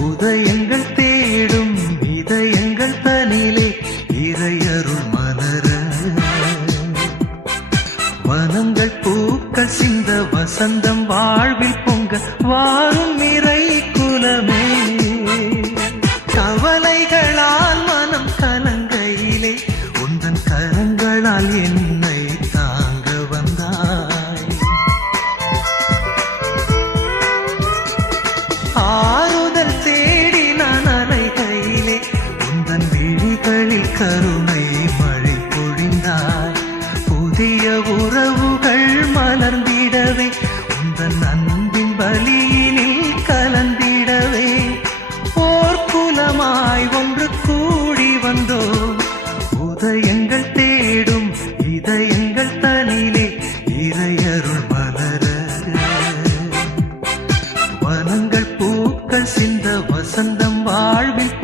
உதயங்கள் தேடும் இதயங்கள் தனிலே இறையருள் மலர வனங்கள் பூக்கள் சிந்த வசந்தம் வாழ்வில் பொங்க வாரும் இறை குலமே கவலைகளால் மனம் கலங்கையிலே உந்தன் கரங்களால் என்னை தாங்க வந்தாய் ஆறுதல் தேடி நான் அலைகையிலே உந்தன் விழிகளில் கருணை மழை பொழிந்தாய் புதிய உறவுகள் மலர்ந்திடவே உந்தன் அன்பின் பலியினில் கலந்திடவே ஓர் குலமாய் ஒன்று கூடி வந்தோம் உதயங்கள் தேடும் இதயங்கள் தனிலே இறையருள் மலர வனங்கள் பூக்கள் சிந்த வசந்தம் வாழ்வில்